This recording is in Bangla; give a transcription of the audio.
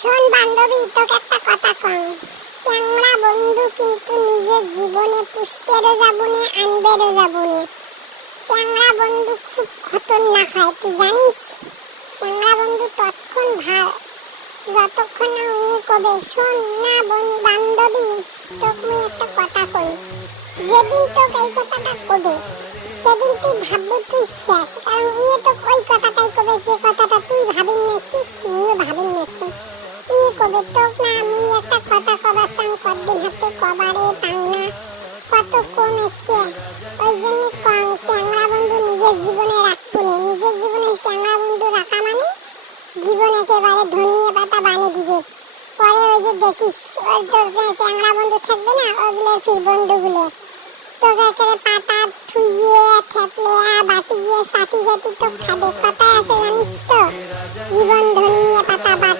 শোন বান্ধবী, তোকে একটা কথা কই। চ্যাংড়া বন্ধু কিন্তু নিজের জীবনে পুষ্পেরও যাবনে আনবেরও যাবনে। চ্যাংড়া বন্ধু খুব খতরনাক হয়, তুই জানিস? চ্যাংড়া বন্ধু তৎক্ষণ ভাল যতক্ষণ না উনি কবে। শোন না বান্ধবী, তোকে আমি একটা কথা কই। যেদিন তোকে এই কথাটা কবে সেদিন তুই ভাববো তুই শেষ, কারণ উনি তো ওই কথাটাই কবে যে কথাটা তুই ভাবি নিয়েছিস, উনিও ভাবি নিয়েছে। উনি কবে তোক না আমি একটা কথা কবার চান, কতদিন হাতে কবারে পাং না, কত কম এসছে। ওই জন্য কম চ্যাংড়া বন্ধু নিজের জীবনে রাখবো না। নিজের জীবনে চ্যাংড়া বন্ধু রাখা মানে জীবন একেবারে ধনিয়ে পাতা বানিয়ে দিবে। পরে ওই যে দেখিস ওর তোর যে চ্যাংড়া বন্ধু থাকবে না, ওগুলোর ফির বন্ধুগুলো তোকে একেবারে পাতা থুইয়ে থেতলে বাটি গিয়ে সাটি জাটি তো খাবে। কথা আছে জানিস তো, জীবন ধনিয়ে পাতা বাটি।